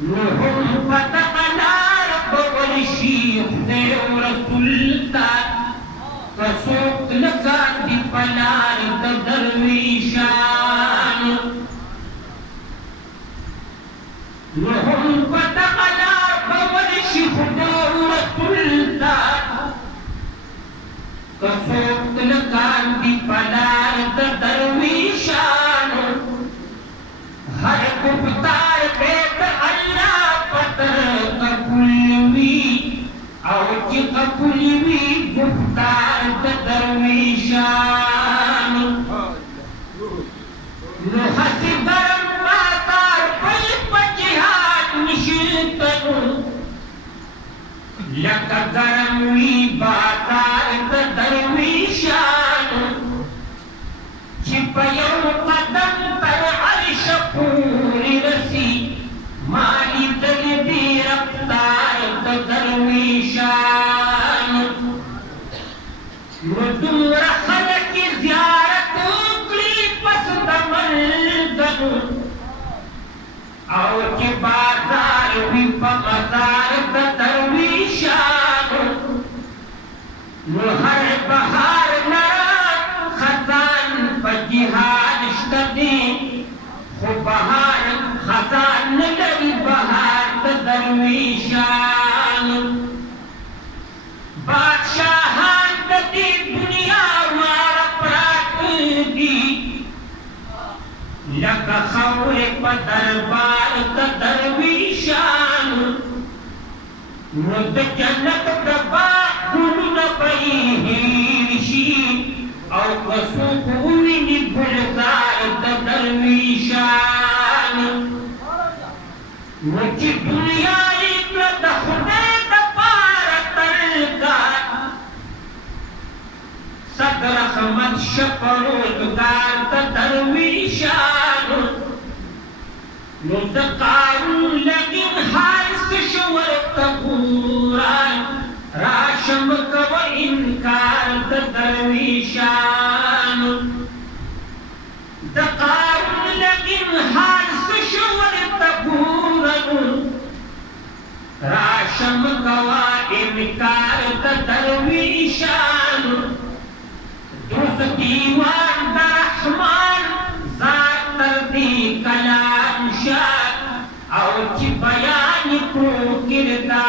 نهم فتحنا رب الشيخ ورسول فسوق لكات فنار درويشان نهم فتحنا رب الشيخ ورسول فسوق لكات فنار درويشان हर गुफ्तार बेत अल्लाह पतर कबूलवी और कि कबूलवी गुफ्तार दरवेशान हसी गरम बातार पल पजिहात निशितनु लक गरमी बातार दरवेशान छिपयो कदम पर अर्श पूरी रसी माली तलबी रफ्तार दरवेशान मुदुम रखल की ज़ियारत उकली पस दमलगन और के बाजार भी पमदार दरवेशान हर बहार जिहाद इश्क़दी खुबहार खजान लगी बहार दरवेशान बादशाहान दी दुनिया वार प्रात दी लक खौरे पर दरबार दरवेशान मुद जन्नत दबा गुल न पई हिरशी और वसूख हुई निभुलकार दरवेशान मुझी दुनिया इब्रत खुदे दपार तलका सदर खमद शपरोजगार दरवेशान मुदकारू लगिन हारिस शवर कबूरान राशम कव इनकार दरवेशान दकारुन लगिन हारिस शवर कबूरन राशम कव इनकार दरवेशान दुस दीवान दरहमान ज़ात दी कलाम शाद और की बयान को किरदार